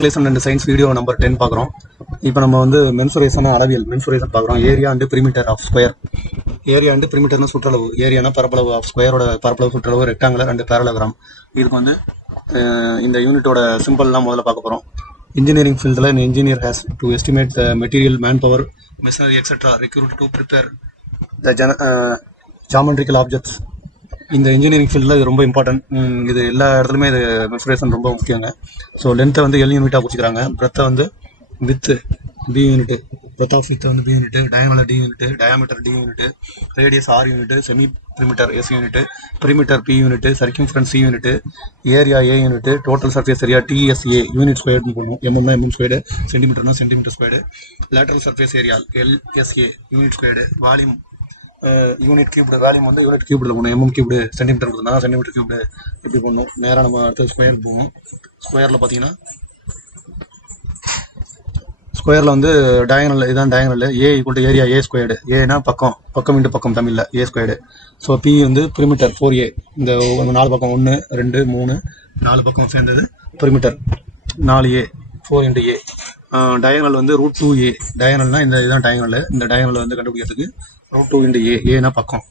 Calculation and science video number 10 பார்க்குறோம். இப்போ நம்ம வந்து மென்சுரேஷன் அளவியல் மென்சுரேஷன் பார்க்குறோம். Area and perimeter of square. Area and பிரிமீட்டர்னு சுற்றளவு. ஏரியானா பரப்பளவு ஆஃப் ஸ்கொயரோட பரப்பளவு சுற்றளவு ரெக்டாங்குலர் அண்ட் பேரலோகிராம். இதுக்கு வந்து இந்த யூனிட்டோட சிம்பிள்லாம் முதல்ல பார்க்க போகிறோம். இன்ஜினியரிங் ஃபீல்டில் engineer has to estimate the material, man power, machinery etcetera required to prepare the geometrical objects. இந்த இன்ஜினியரிங் ஃபீல்டில் இது ரொம்ப இம்பார்ட்டன்ட். இது எல்லா இடத்துலையுமே இது மென்சுரேஷன் ரொம்ப முக்கியங்க. ஸோ லென்த்தை வந்து எல் யூனிட்டாக பிடிச்சிக்கிறாங்க, பிரெத்தை வந்து width B unit, breadth of வித்தை வந்து B unit, diameter D unit, diameter D unit, radius R unit, semi perimeter S unit, perimeter P unit, circumference C unit, area A unit, total surface area TSA unit ஸ்கொயர்னு போடணும். எம்எம்னா mm squared, சென்டிமீட்டர்னா centimetre squared, lateral surface area LSA unit squared, volume unit cubed, volume வந்து unit கியூப்டில் போகணும். Mm cubed centimetre கொடுத்தா centimetre cubed இப்படி போடணும். நேராக நம்ம அடுத்த ஸ்கொயர் போவோம். ஸ்கொயரில் பார்த்தீங்கன்னா ஸ்கொயரில் வந்து டயகனல், இதுதான் டயகனல். ஏ ஈக்குவல் ஏரியா ஏ ஸ்கொயர்டு. ஏனா பக்கம், பக்கம் இன்ட்டு பக்கம் தமிழில் ஏ ஸ்கொயர்டு. ஸோ பி வந்து பிரிமீட்டர் 4A. இந்த 4 பக்கம் 1 2 3 4 பக்கம் சேர்ந்தது பிரிமீட்டர் 4A 4 × A. டயகனல் வந்து √2A. டயகனல்னால் இந்த இதுதான் டயகனல். இந்த டயகனல் வந்து கண்டுபிடிக்கிறதுக்கு √2 × A. ஏனா பக்கம்.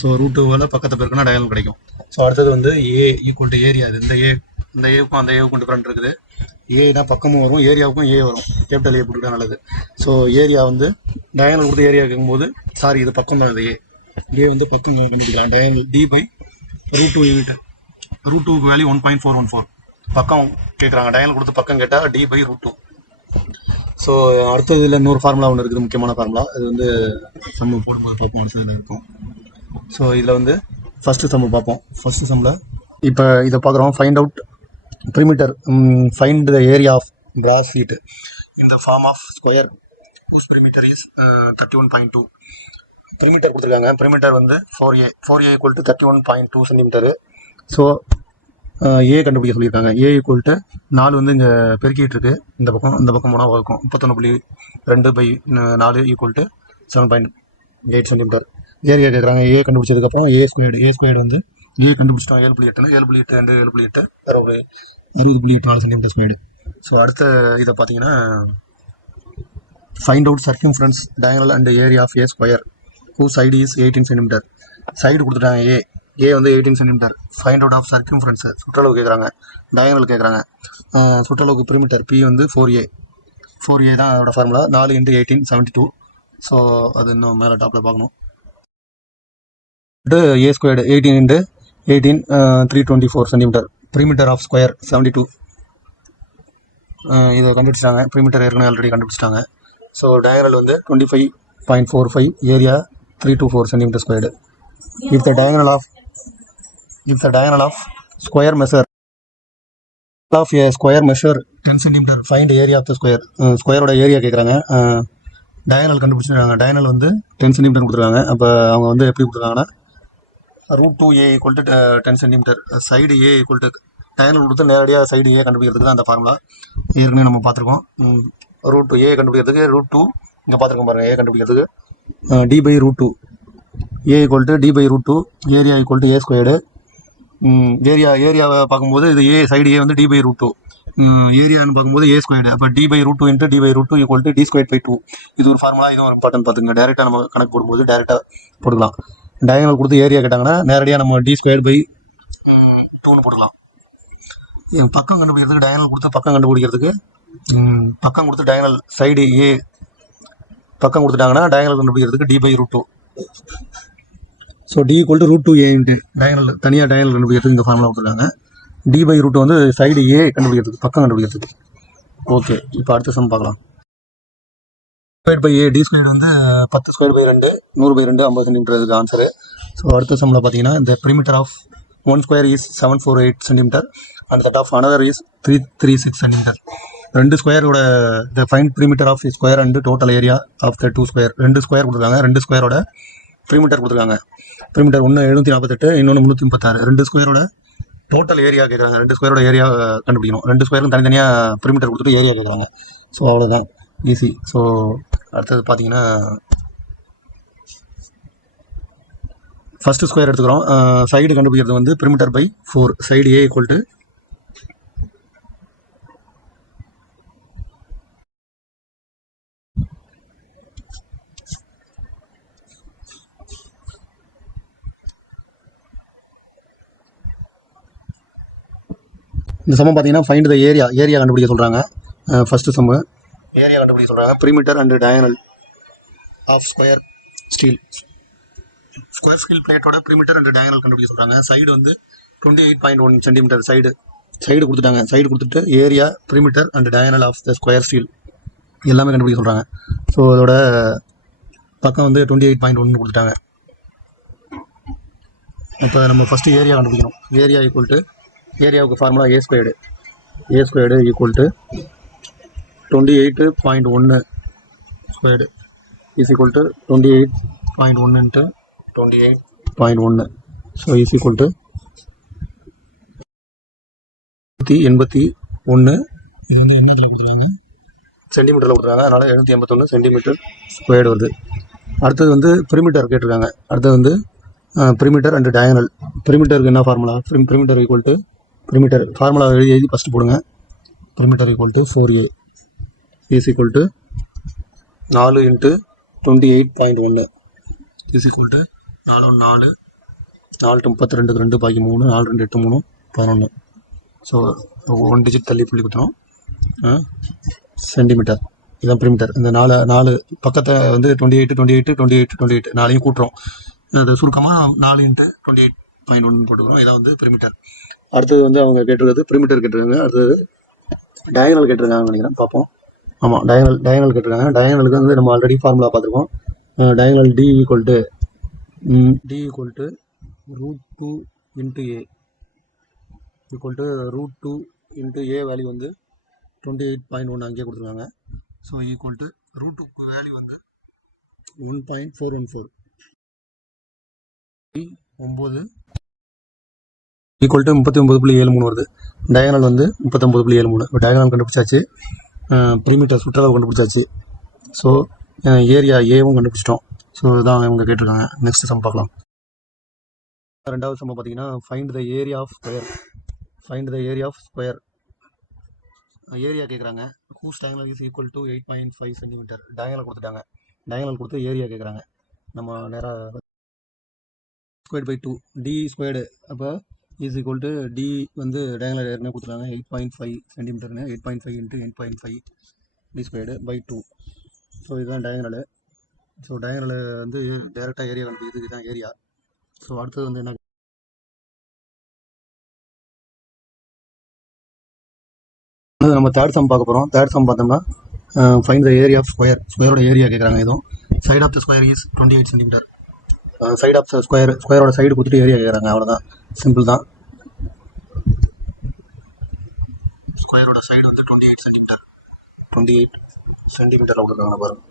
ஸோ √2 பக்கத்தை பெருக்குனா டயகனல் கிடைக்கும். ஸோ அடுத்தது வந்து ஏ ஈக்குவல் ஏரியா. இது இந்த ஏவுக்கும் அந்த ஏவுக்கும் டிஃப்ரெண்ட் இருக்குது. ஏனா பக்கமும் வரும், ஏரியாவுக்கும் ஏ வரும். கேபிட்டல் ஏ போட்டுக்கிட்டா நல்லது. ஸோ ஏரியா வந்து டயகனல் கொடுத்து ஏரியா கேட்கும்போது, சாரி இது பக்கம் தான். இது ஏ வந்து பக்கம் கண்டுபிடிக்கலாம். Diagonal D/√2 unit. √2க்கு வேல்யூ 1.414. பக்கம் கேட்குறாங்க. டயகனல் கொடுத்து பக்கம் கேட்டால் D/√2. ஸோ அடுத்தது இதில் இன்னொரு ஃபார்முலா ஒன்று இருக்குது, முக்கியமான ஃபார்முலா. இது வந்து சம்மு போடும்போது பார்ப்போம், அடுத்ததில் இருக்கும். ஸோ இதில் வந்து ஃபஸ்ட்டு சம்மு பார்ப்போம். ஃபஸ்ட்டு சம்மில் இப்போ இதை பார்க்குறோம். Find out perimeter, find the area of brass sheet in the form of square whose perimeter is 31.2. perimeter கொடுத்துருக்காங்க. perimeter வந்து 4A equal to 31.2 cm. So ஏ கண்டுபிடிக்க சொல்லியிருக்காங்க. ஏ ஈக்குவல் டு 4 வந்து இங்கே பெருக்கிட்டு இருக்கு. இந்த பக்கம் போனால் வகுக்கும். 31.2/4 ஈக்குவல் டு 7.8 cm. ஏரியா கேட்குறாங்க. ஏ கண்டுபிடிச்சதுக்கப்புறம் ஏ ஸ்கொயர்டு வந்து ஏ கண்டுபிடிச்சிட்டோம். 7.8 7.8 7.8 60.84 cm ஸ்கொயர்டு. ஸோ அடுத்த இதை பார்த்தீங்கன்னா find out circumference, diagonal and area of a square who side is 18 cm. Side கொடுத்துட்டாங்க. ஏ வந்து 18 cm. Find out of circumference, சுற்றளவு கேட்குறாங்க. டயகனல் கேட்குறாங்க. சுற்றளவுக்கு பிரிமீட்டர் பி வந்து 4A தான் அதோட ஃபார்முலா. 4 × 18 72. ஸோ அது இன்னும் மேலே டாப்பில் பார்க்கணும். A squared 18 × 18 324 cm. perimeter of square 72. இதை கண்டுபிடிச்சிட்டாங்க. perimeter ஏற்கனவே ஆல்ரெடி கண்டுபிடிச்சிட்டாங்க. ஸோ டயகனல் வந்து 25.45, area 324 cm squared. If the diagonal of square measure of a square measure 10 cm, find area of the square. ஸ்கொயரோட ஏரியா கேட்குறாங்க. டயகனல் கண்டுபிடிச்சிருக்காங்க. Diagonal வந்து 10 cm கொடுத்துருக்காங்க. அப்போ அவங்க வந்து எப்படி கொடுத்துருக்காங்கன்னா √2A equal to 10 cm. Side A equal to diagonal கொடுத்து நேரடியாக சைடு ஏ கண்டுபிடிக்கிறதுக்கு தான் அந்த ஃபார்முலா. ஏற்கனவே நம்ம பார்த்துருக்கோம். √2A கண்டுபிடிக்கிறதுக்கு √2 இங்கே பார்த்துருக்கோம் பாருங்கள். ஏ கண்டுபிடிக்கிறதுக்கு D/√2. A equal to D/√2, area equal to A squared. ஏரியாவை பார்க்கும்போது இது ஏ சைடு ஏ வந்து D/√2, ஏரியான்னு பார்க்கும்போது ஏ ஸ்கொயர்டு. அப்போ D/√2 × D/√2 equal to D²/2. இது ஒரு ஃபார்முலா. இது ஒரு இம்பார்ட்டன்ட் பார்த்துங்க. டேரெக்டாக நம்ம கணக்கு போடும்போது டேரெக்டாக போட்டுக்கலாம். டயகனல் கொடுத்து ஏரியா கேட்டாங்கன்னா நேரடியாக நம்ம D²/2ன்னு போடலாம். பக்கம் கண்டுபிடிக்கிறதுக்கு டயகனல் கொடுத்து பக்கம் கண்டுபிடிக்கிறதுக்கு பக்கம் கொடுத்து டயகனல் சைடு ஏ பக்கம் கொடுத்துட்டாங்கன்னா டயகனல் கண்டுபிடிக்கிறதுக்கு D/√2. So D = √2A diagonal தனியாக டயகனல் கண்டுபிடிக்கிறதுக்கு இந்த ஃபார்முலா கொடுத்துருக்காங்க. D/√2 வந்து சைடு ஏ கண்டுபிடிக்கிறதுக்கு, பக்கம் கண்டுபிடிக்கிறதுக்கு. ஓகே, இப்போ அடுத்த சம் பார்க்கலாம். D² வந்து 10² 2 100/2 50 cm இதுக்கு ஆன்சரு. ஸோ அடுத்த சம்மில் பார்த்தீங்கன்னா இந்த perimeter of 1 square is 748 cm and that of another is 336 cm. 2 ஸ்கொயரோட the find perimeter of square and total area of the 2 square. 2 square கொடுத்துருக்காங்க. 2 ஸ்கொயரோட perimeter கொடுத்துருக்காங்க. perimeter ஒன்று 748, இன்னொன்று 336. 2 ஸ்கொயரோட டோட்டல் ஏரியா கேட்குறாங்க. 2 ஸ்கொயரோட ஏரியா கண்டுபிடிக்கணும். 2 ஸ்கொயரும் தனித்தனியாக perimeter கொடுத்துட்டு ஏரியா கேட்குறாங்க. ஸோ அவ்வளோதான், ஈஸி. ஸோ அடுத்தது பார்த்தீங்கன்னா ஃபஸ்ட்டு ஸ்கொயர் எடுத்துக்கிறோம். சைடு கண்டுபிடிக்கிறது வந்து perimeter/4. Side A equal to இந்த சம்மம் பார்த்தீங்கன்னா ஃபைண்ட் த ஏரியா கண்டுபிடிக்க சொல்கிறாங்க. ஃபஸ்ட்டு சம்மு ஏரியா கண்டுபிடிக்க சொல்கிறாங்க. perimeter and diagonal of square steel பிளேட்டோட perimeter அண்ட் diagonal கண்டுபிடிக்க சொல்கிறாங்க. சைடு வந்து 28.1 சென்டிமீட்டர் சைடு கொடுத்துட்டாங்க. சைடு கொடுத்துட்டு area perimeter and diagonal of the square steel எல்லாமே கண்டுபிடிக்க சொல்கிறாங்க. ஸோ அதோட பக்கம் வந்து 28.1 கொடுத்துட்டாங்க. அப்போ நம்ம ஃபஸ்ட்டு ஏரியா கண்டுபிடிக்கணும். ஏரியா ஈக்குவல் டு ஏரியாவுக்கு formula A squared equal to 28.1 squared is equal to 28.1 into 28.1. So is equal to 781. இது வந்து என்ன கொடுத்துருக்காங்க, சென்டிமீட்டரில் கொடுத்துருக்காங்க. அதனால் 781 சென்டிமீட்டர் ஸ்கொயர்டு வருது. அடுத்தது வந்து perimeter கேட்டிருக்காங்க. அடுத்தது வந்து perimeter அண்ட் diagonal. perimeterக்கு என்ன formula, perimeter equal to perimeter formula எழுதி ஃபஸ்ட்டு போடுங்க. perimeter equal to 4a is equal to 4 into 28.1 is equal to 4 4 32 2 பாக்கி 3 4 2 8 3 11. ஸோ 1 டிஜிட் தள்ளி புள்ளி குத்தணும். சென்டிமீட்டர் இதுதான் perimeter. இந்த 4 பக்கத்தை வந்து 28 நாளையும் கூட்டுறோம். அது சுருக்கமாக 4 இன்ட்டு 28.1 போட்டுக்கிறோம். இதான் வந்து perimeter. அடுத்தது வந்து அவங்க கேட்டிருக்கிறது perimeter கேட்டிருக்காங்க. அடுத்தது diagonal கேட்டிருக்காங்க நினைக்கிறேன், பார்ப்போம். ஆமாம், diagonal கேட்டிருக்காங்க. diagonalக்கு வந்து நம்ம ஆல்ரெடி ஃபார்முலா பார்த்துருக்கோம். diagonal d equal to √2 into A equal to √2 into A value வந்து 28.1 அங்கேயே கொடுத்துருக்காங்க. ஸோ ஈக்குவல் டு √2க்கு வேல்யூ வந்து 1.414 9 ஈக்குவல் டு 39.73 வருது. டயகனல் வந்து 39.73. இப்போ டயகனல் கண்டுபிடிச்சாச்சு, perimeter சுற்றளவு கண்டுபிடிச்சாச்சு. ஸோ ஏரியா ஏவும் கண்டுபிடிச்சிட்டோம். ஸோ இதுதான் இவங்க கேட்டிருக்காங்க. நெக்ஸ்ட் சம் பார்க்கலாம். ரெண்டாவது சம் பார்த்தீங்கன்னா find the area of square. Area கேட்குறாங்க. Whose diagonal is equal to 8.5 centimetre. Diagonal கொடுத்துட்டாங்க. டயகனல் கொடுத்து ஏரியா கேட்குறாங்க. நம்ம நேராக ஸ்கொயர் பை 2 டி ஸ்கொயர்டு. அப்போ இஸ் ஈக்குவல் டு டி வந்து டயகனல் ஏற்கனவே கொடுத்துருக்காங்க 8.5 சென்டிமீட்டர்னு. 8.5 into 8.5 D squared by 2. So இதுதான் டயகனலு. ஸோ டயகனல் வந்து டேரெக்டாக ஏரியா கண்டுபிடிக்குது. இதுதான் ஏரியா. ஸோ அடுத்தது வந்து என்ன, நம்ம தேர்ட் சம் பார்க்க போகிறோம். தேர்ட் சம் பார்த்தோம்னா ஃபைண்ட் த ஏரியா ஆஃப் ஸ்கொயரோட ஏரியா கேட்குறாங்க. இதுவும் side of the square is 28 centimetre. Side of the ஸ்கொயரோட சைடு கொடுத்துட்டு ஏரியா கேட்குறாங்க. அவ்வளோதான், சிம்பிள் தான். ஸ்கொயரோட சைடு வந்து 28 சென்டிமீட்டரில் கொடுத்துருக்காங்க பாருங்க.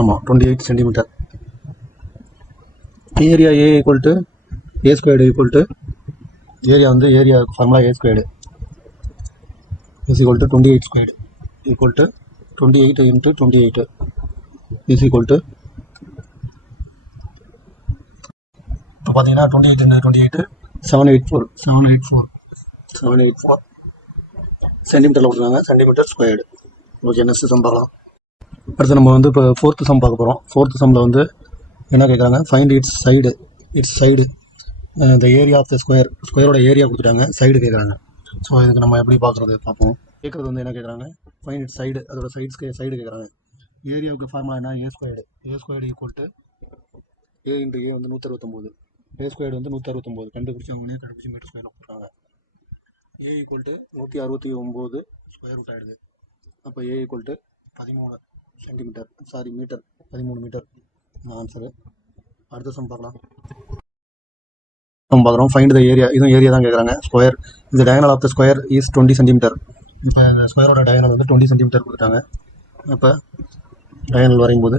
ஆமாம், 28 centimetre. Area A equal to A squared equal to area வந்து area formula A squared is equal to 28 squared equal to 28 into 28 is equal to, இப்போ பார்த்தீங்கன்னா 28 இன்ட்டு 28 784 சென்டிமீட்டரில் கொடுத்துருக்காங்க. Centimetre squared. Okay, next sum பார்க்கலாம். அடுத்து நம்ம வந்து இப்போ ஃபோர்த்து சம் பார்க்க போகிறோம். ஃபோர்த்து சம்மில் வந்து என்ன கேட்குறாங்க, find its side the area of the ஸ்கொயரோட ஏரியா கொடுத்துட்டாங்க, சைடு கேட்குறாங்க. ஸோ இதுக்கு நம்ம எப்படி பார்ப்போம். கேட்குறது வந்து என்ன கேட்குறாங்க, ஃபைண்ட் இட்ஸ் சைடு, அதோட சைடு கேட்குறாங்க. ஏரியாவுக்கு ஃபார்முலா என்ன, A squared equal to A into A வந்து 169. ஏ ஸ்கொயர்டு வந்து 169 கண்டுபிடிச்சி மீட்டர் ஸ்கொயரில் கொடுத்துருக்காங்க. A equal to 169 square root ஆகிடுது. அப்போ A equal to 13 centimetre, metre, 13 metre answer. அடுத்த சம் பார்க்கலாம். பார்க்குறோம். Find the area. இதுவும் ஏரியா தான் கேட்குறாங்க. ஸ்கொயர் இந்த diagonal of the square is 20 centimetre. இப்போ இந்த ஸ்கொயரோட டயகனல் வந்து 20 சென்டிமீட்டர் கொடுத்துட்டாங்க. அப்போ டயகனல் வரையும்போது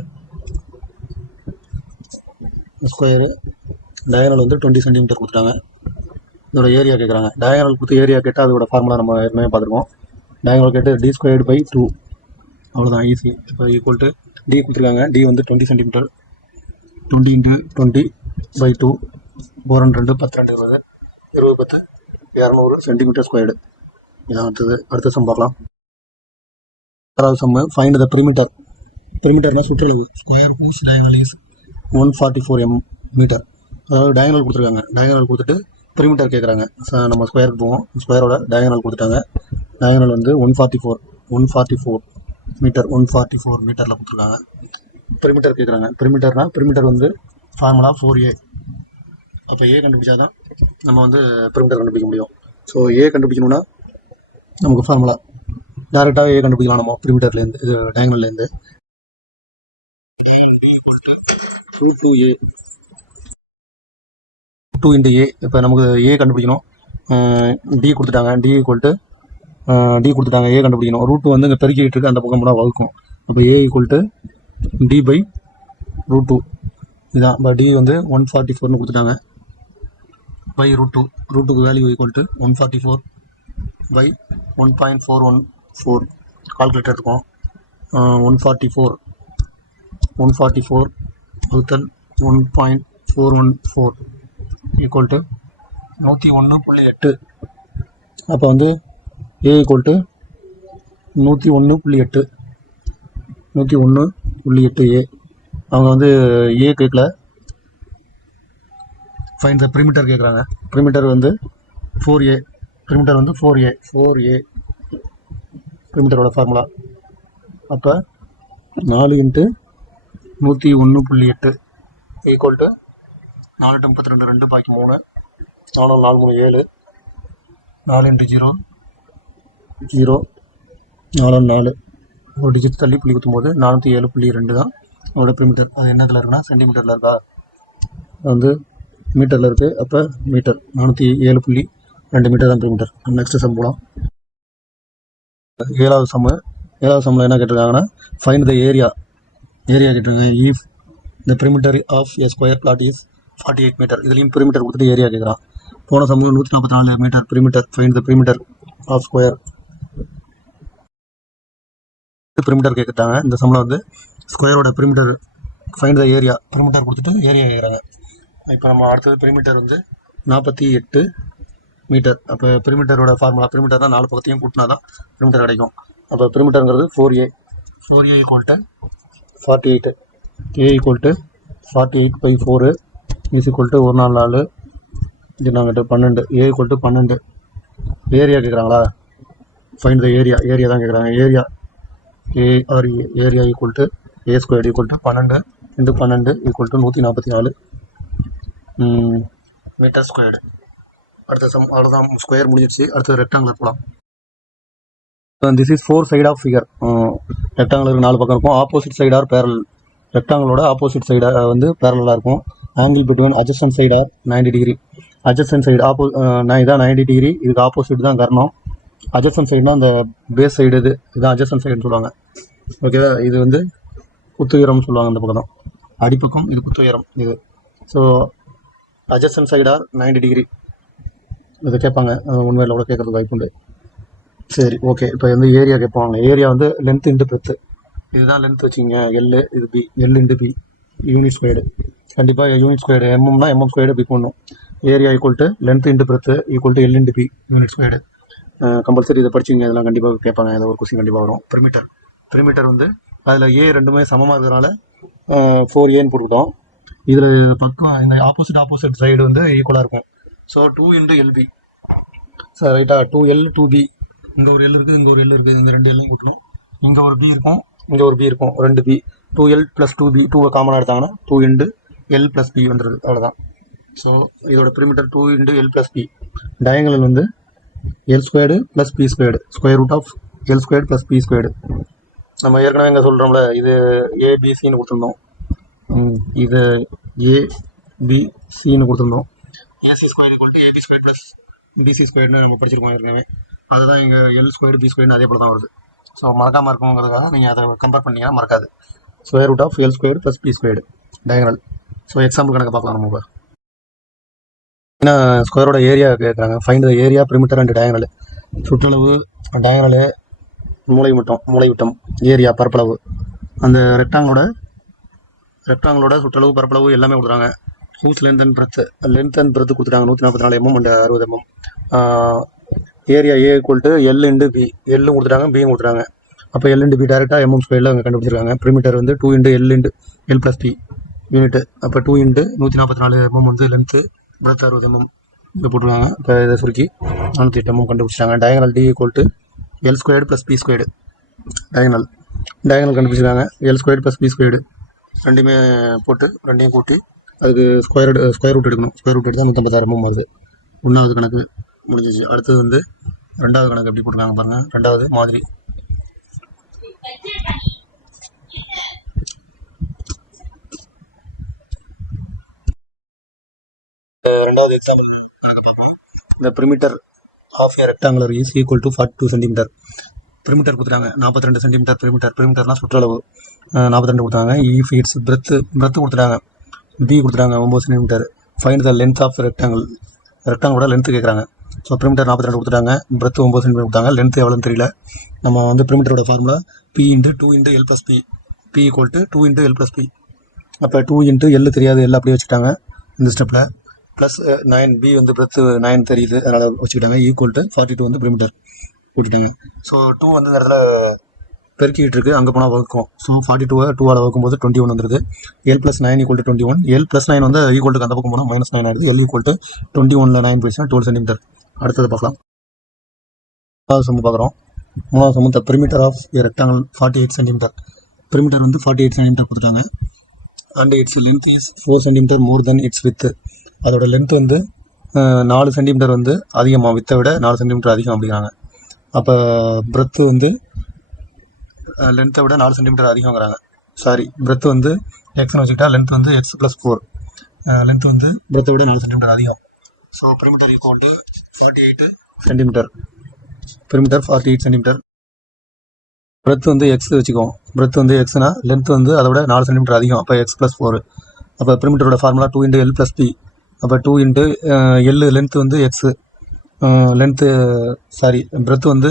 ஸ்கொயரு டயகனல் வந்து 20 சென்டிமீட்டர் கொடுத்துட்டாங்க. இதோட ஏரியா கேட்குறாங்க. டயகனல் கொடுத்து ஏரியா கேட்டால் அதோட ஃபார்முலா நம்ம ஏற்கனவே பார்த்துருக்கோம். டயகனல் கேட்டு டி ஸ்கொயர்டு பை 2, அவ்வளோதான், ஈஸி. இப்போ ஈக்குவல் டு டி கொடுத்துருக்காங்க. டி வந்து 20 centimetre. 20 into 20 by 2 4 2 10 2 20 20 10 200 centimetre squared. இதான் அடுத்த சம் பார்க்கலாம். ஆறாவது சம்மு ஃபைண்ட் த perimeterனா சுற்றளவு. Square whose diagonal is 144 metre. அதாவது டயகனல் கொடுத்துருக்காங்க. டயகனல் கொடுத்துட்டு பெரிமீட்டர் கேட்குறாங்க. நம்ம ஸ்கொயருக்கு போவோம். ஸ்கொயரோட டயகனல் கொடுத்துட்டாங்க. டயகனல் வந்து 144 மீட்டர் 144 மீட்டரில் கொடுத்துருக்காங்க. பெரிமீட்டர் கேட்குறாங்க. பெரிமீட்டர் வந்து ஃபார்முலா 4A. அப்போ ஏ கண்டுபிடிச்சா தான் நம்ம வந்து பெரிமீட்டர் கண்டுபிடிக்க முடியும். ஸோ ஏ கண்டுபிடிக்கணும்னா நமக்கு ஃபார்முலா டேரெக்டாக ஏ கண்டுபிடிக்கலாம். நம்ம பெரிமீட்டர்லேருந்து இது டயகனல்லேருந்து √2A 2 × A. இப்போ நமக்கு ஏ கண்டுபிடிக்கணும். டி கொடுத்துட்டாங்க. டி கொடுத்துட்டாங்க. ஏ கண்டுபிடிக்கணும். √2 வந்து இங்கே பெருக்கிட்டு இருக்கு, அந்த பக்கம் கூட வகுக்கும். அப்போ ஏ D/√2 இதுதான். இப்போ டி வந்து 144ன்னு கொடுத்துட்டாங்க. பை √2. √2க்கு வேல்யூ = 144/1.414. கால்குலேட்டர் இருக்கும். 144 வகுத்தல் 1.414 = 101.8. அப்போ வந்து ஏ = 101.8 ஏ. அவங்க வந்து ஏ கேட்கல, ஃபைன் த பெரிமீட்டர் கேட்குறாங்க. பெரிமீட்டர் வந்து 4A. பெரிமீட்டர் வந்து 4A பெரிமீட்டரோட ஃபார்முலா. அப்போ 4 × 101.8 = 4 × 32 2 பாக்கி 3 4 4 3 7 4 × 0 0 4 4 ஒரு டிஜிட் தள்ளி புள்ளி குத்தும்போது 407.2 தான் அதோட பெரிமீட்டர். அது என்னத்தில் இருக்குன்னா சென்டிமீட்டரில் இருக்கா, அது வந்து மீட்டரில் இருக்குது. அப்போ மீட்டர் 407.2 மீட்டர் தான் பெரிமீட்டர். நெக்ஸ்ட் சம் போகலாம். ஏழாவது சம்மில் என்ன கேட்டிருக்காங்கன்னா ஃபைண்ட் த ஏரியா கேட்டிருக்காங்க. If the perimeter of a square plot is 48 metre. இதுலேயும் பெரிமீட்டர் கொடுத்துட்டு ஏரியா கேட்குறான். போன சம்மில் 144 metre perimeter. Find the perimeter of square. Perimeter கேட்குறாங்க. இந்த சம்மில் வந்து ஸ்கொயரோட perimeter find the area, perimeter கொடுத்துட்டு ஏரியா கேட்குறாங்க. இப்போ நம்ம அடுத்தது பெரிமீட்டர் வந்து 48 மீட்டர். அப்போ பெரிமீட்டரோட ஃபார்முலா, பெரிமீட்டர்னா 4 பக்கத்தையும் கூட்டினா தான் பெரிமீட்டர் கிடைக்கும். அப்போ பெரிமீட்டருங்கிறது 4A = 48. A = 48/4 is = 144 இது நாங்கள் 12. A = 12. ஏரியா கேட்குறாங்களா, ஃபைண்ட் த ஏரியா தான் கேட்குறாங்க. Area area = A² = 12 × 12 = 144 metre squared. அடுத்த சம் அவ்வளோதான், ஸ்கொயர் முடிஞ்சிடுச்சு. அடுத்தது ரெக்டாங்குலர் போகலாம். This is 4 side of figure. ரெக்டாங்குலருக்கு 4 பக்கம் இருக்கும். Opposite side are parallel. ரெக்டாங்கிளோட ஆப்போசிட் சைடு வந்து பேரலாக இருக்கும். Angle between adjacent side are 90 degree. Adjacent side இதான் 90 டிகிரி. இதுக்கு ஆப்போசிட் தான் கர்ணம். அட்ஜஸ்டன்ட் சைடுனா அந்த பேஸ் சைடு, இதுதான் அட்ஜஸ்டன்ட் சைடுன்னு சொல்லுவாங்க. ஓகேவா. இது வந்து குத்து உயரம்னு சொல்லுவாங்க. அந்த பக்கம் தான் அடிப்பக்கம், இது குத்து உயரம் இது. So adjacent side are 90 degree. இதை கேட்பாங்க. உண்மையில் கூட கேட்கறதுக்கு வாய்ப்புண்டு. சரி, ஓகே. இப்போ வந்து ஏரியா கேட்பாங்க. ஏரியா வந்து லென்த் இன்ட்டு பிரெத்து. இதுதான் லென்த் வச்சுங்க. எல், இது B. L into B unit squared. கண்டிப்பாக யூனிட் ஸ்கொயர்டு. எம்எம்னா எம்எம் ஸ்கொயர்டு பி பண்ணும். Area = length into breadth = L into B unit squared. Compulsory இதை படிச்சுங்க. இதெல்லாம் கண்டிப்பாக கேட்பாங்க. ஏதோ ஒரு கொஸ்டின் கண்டிப்பாக வரும். பெரிமீட்டர் வந்து அதில் ஏ ரெண்டுமே சமமாக இருக்கிறதுனால 4Aன்னு போட்டுக்கிட்டோம். இதில் பக்கம் இந்த ஆப்போசிட் சைடு வந்து ஈக்குவலாக இருக்கும். ஸோ 2 × LB சார், ரைட்டா. 2L 2B. இங்கே ஒரு எல் இருக்குது, இங்கே ஒரு எல் இருக்குது. இந்த 2 எல்லையும் கூட்டணும். இங்கே ஒரு பி இருக்கும், இங்கே ஒரு பி இருக்கும். 2 பி. 2L + 2B. 2 காமனாக எடுத்தாங்கன்னா 2 × L + B வந்துடுது. அவ்வளோதான். ஸோ இதோட பெரிமீட்டர் 2 × L + B. டயங்கல் வந்து L² + B². Square root of L² + B². நம்ம ஏற்கனவே இங்கே சொல்கிறோம்ல, இது ABCன்னு கொடுத்துருந்தோம். இது ABCன்னு கொடுத்துருந்தோம். AC² = AB² + BC² நம்ம படிச்சிருக்கோம் ஏற்கனவே. அதுதான் இங்கே L² B² அதே போல தான் வருது. ஸோ மறக்காமல் இருக்கணுங்கிறதுக்காக நீங்கள் அதை கம்பேர் பண்ணிங்கன்னா மறக்காது. Square root of L² + B² diagonal. So example கணக்கு பார்க்கலாம். நம்ம ஏன்னா ஸ்கொயரோட ஏரியா கேட்குறாங்க. Find the area, perimeter and diagonal. சுற்றளவு, டயகனலு, மூலைவிட்டம், ஏரியா பரப்பளவு. அந்த ரெக்டாங்கிளோட சுற்றளவு, பரப்பளவு எல்லாமே கொடுக்குறாங்க. ஹூஸ் லென்த் அண்ட் பிரெத்து கொடுத்துட்டாங்க. 144 mm and 60 mm. Area A = L × B. எல்லும் கொடுத்துட்டாங்க, பியும் கொடுத்துட்டாங்க. அப்போ L × B டேரெக்டாக mm² அங்கே கண்டுபிடிச்சிருக்காங்க. பெரிமீட்டர் வந்து 2 × L + B யூனிட்டு. அப்போ 2 × 144 mm வந்து லென்த்து, பிரெத் 60 mm. இங்கே போட்டுருக்காங்க. இப்போ இதை சுருக்கி 408 mm கண்டுபிடிச்சிட்டாங்க. Diagonal D equal to L squared plus B squared. டயகனல் கண்டுபிடிச்சிருக்காங்க. L squared plus B squared ரெண்டுமே போட்டு ரெண்டையும் கூட்டி அதுக்கு ஸ்கொயர் ரூட் எடுக்கணும். ஸ்கொயர் ரூட் எடுத்தால் 156 mm வருது. 1வது கணக்கு முடிஞ்சிச்சு. அடுத்தது வந்து 2வது கணக்கு எப்படி போட்டிருக்காங்க பாருங்கள். 2வது மாதிரி 2வது எக்ஸாம்பிள் கணக்கு பார்ப்போம். இந்த perimeter of a rectangular is equal to 42 cm. Perimeter கொடுத்துட்டாங்க 42 சென்டிமீட்டர். பெரிமீட்டர்னா சுற்றளவு 42 கொடுத்தாங்க. இஃப் இட்ஸ் பிரெத் கொடுத்துட்டாங்க. பி கொடுத்துட்டாங்க 9 centimetre. Find the length of ரெக்டாங்கிளோட லென்த்து கேட்குறாங்க. ஸோ பெரிமீட்டர் 42 கொடுத்துட்டாங்க. பிரெத் 9 சென்டிமீட்டர் கொடுத்தாங்க. லென்த் எவ்வளோன்னு தெரியல. நம்ம வந்து பெரிமீட்டரோட formula P into 2 into L plus B. P equal to 2 into L plus B. அப்போ 2 இன்ட்டு எல் தெரியாது, எல் அப்படியே வச்சுட்டாங்க இந்த ஸ்டெப்பில். ப்ளஸ் 9 பி வந்து பிரெத் 9 தெரியுது, அதனால் வச்சுக்கிட்டாங்க. ஈக்குவல் டு 42 வந்து பெரிமீட்டர் கூட்டிட்டாங்க. ஸோ 2 வந்து இந்த இடத்துல பெருக்கிட்டு இருக்கு, அங்கே போனால் வகுக்கும். ஸோ 42 2ஆல் வகுக்கும்போது 21 வந்துருது. L plus 9 equal to 21. L plus 9 வந்து ஈக்குவல் டு அந்த பக்கம் போனால் -9 ஆயிடுது. எல் ஈக்குவல் டு 21ல் 9 போயிடுச்சுன்னா 12 சென்டிமீட்டர். அடுத்தது பார்க்கலாம். 3வது சம்மு பார்க்குறோம். 3வது sum the perimeter of a rectangle 48 centimetre. Perimeter வந்து 48 சென்டிமீட்டர் கொடுத்துட்டாங்க. And its length is 4 centimetre more then its width. அதோட லென்த் வந்து 4 சென்டிமீட்டர் வந்து அதிகமாக, வித்தை விட 4 சென்டிமீட்டர் அதிகம் அப்படிங்கிறாங்க. அப்போ பிரெத்து வந்து லென்த்தை விட 4 சென்டிமீட்டர் அதிகங்கிறாங்க. சாரி, பிரெத்து வந்து எக்ஸ்னு வச்சுக்கிட்டா லென்த் வந்து எக்ஸ் ப்ளஸ் 4. லென்த் வந்து பிரெத்தை விட 4 சென்டிமீட்டர் அதிகம். So perimeter equal to 48 centimetre. Perimeter 48 centimetre. Breadth வந்து எக்ஸ் வச்சுக்கோம். பிரெத் வந்து எக்ஸ்னா லென்த் வந்து அதை விட 4 சென்டிமீட்டர் அதிகம். அப்போ எக்ஸ் ப்ளஸ் 4. அப்போ பெரிமீட்டரோட formula 2 into L plus B. அப்போ 2 இன்ட்டு எல் லென்த் வந்து எக்ஸு, லென்த்து சாரி பிரெத் வந்து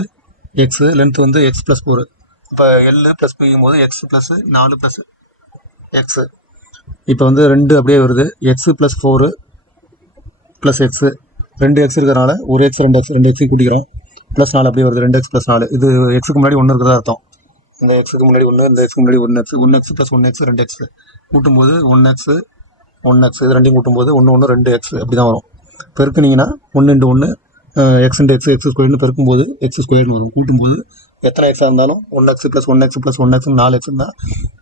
எக்ஸு, லென்த் வந்து எக்ஸ் ப்ளஸ் 4. இப்போ எல் ப்ளஸ் பிங்கும்போது எக்ஸ் ப்ளஸ் 4 ப்ளஸ் எக்ஸு. இப்போ வந்து 2 அப்படியே வருது. X plus 4 plus X. 2 X இருக்கிறனால ஒரு எக்ஸ் 2 எக்ஸ் 2 எக்ஸுக்கு கூட்டிக்கிறோம். ப்ளஸ் 4 அப்படியே வருது. 2 எக்ஸ் ப்ளஸ் 4. இது எக்ஸுக்கு முன்னாடி 1 இருக்கிறதா அர்த்தம். இந்த எக்ஸுக்கு முன்னாடி 1, இந்த எக்ஸுக்கு முன்னாடி 1 X. 1 X plus 1 X 2 X கூட்டும்போது 1 எக்ஸு 1 எக்ஸ். இது ரெண்டையும் கூட்டும்போது 1 1 2 எக்ஸ் அப்படி தான் வரும். பெருக்குனிங்கன்னா 1 into 1 X into X X ஸ்கொயர்னு பெருக்கும்போது எக்ஸ் ஸ்கொயர்னு வரும். கூட்டும்போது எத்தனை எக்ஸாக இருந்தாலும் 1 X plus 1 X plus 1 X 4 X இருந்தால்